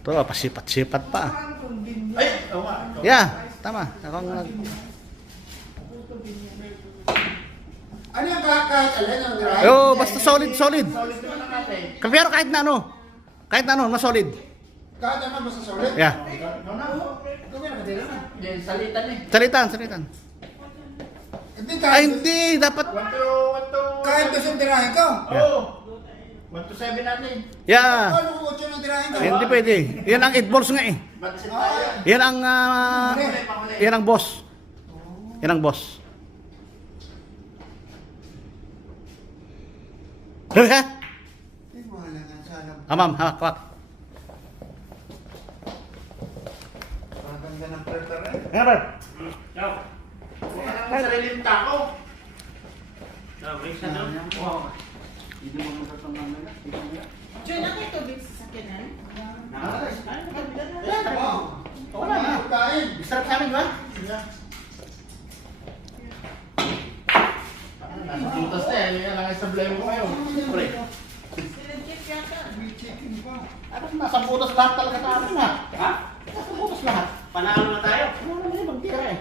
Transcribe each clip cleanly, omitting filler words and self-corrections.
Ito, pasipat-sipat pa. Ay, oo nga. Yeah, tama. Akong nag... Ano yung kahit alin ang dirahin? Yo, basta solid, solid. Solid naman ang natin. Pero kahit na ano. Kahit na ano, mas solid. Kahit ano basta solid? Yeah. No, no. Gawin na kadila na. Yan, salitan eh. Salitan, salitan. Hindi Ay, kahit... hindi. Dapat... 1 to... Kahit gusto yung dirahin ko. Oo. 1 to 7 natin. Yeah. Ano kung 8 yung dirahin ko? Hindi pwede. Yan ang 8 balls nga eh. Batsit tayo. Yan ang... yan ang boss. Yan ang boss. Ha? Ay, wala nga sana. Ma'am, hawak, hawak. Ang ganda ng prepare eh. Nga ba? Wala kang sariling tako. Hindi mo matatama na. Diyan ako tubig sa sakyanan. Wala na. Kain. Sarap sa amin ba? Butas na eh. Yan lang sa blame ko kayo. Sinagkip yata. May chicken pa. Ano, nasa butas lahat talaga sa amin ha? Ha? Nasa butas lahat. Panalo na tayo. Wala na ibang tira eh.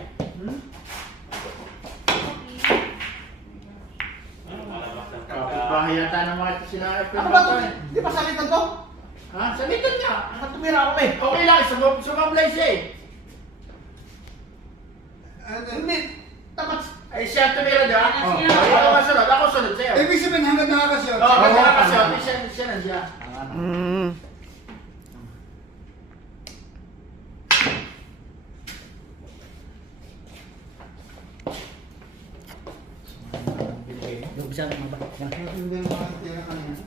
Bahay yata ng mga sila. Ano ba ito? Di ba salitan to? Ha? Salitan niya. Nakatumira ako eh. Okay lang. Sumablay siya eh. Hindi. Dapat... Ay siya tumira diba? Siya. Ako masunod. Ako sunod sa'yo. Ibig sabihin hanggang nakakasyon. Oo, kasi nakasyon. Siya na siya. Hmm. Yung bisa na mabalik. Hindi mo ang tira kanina.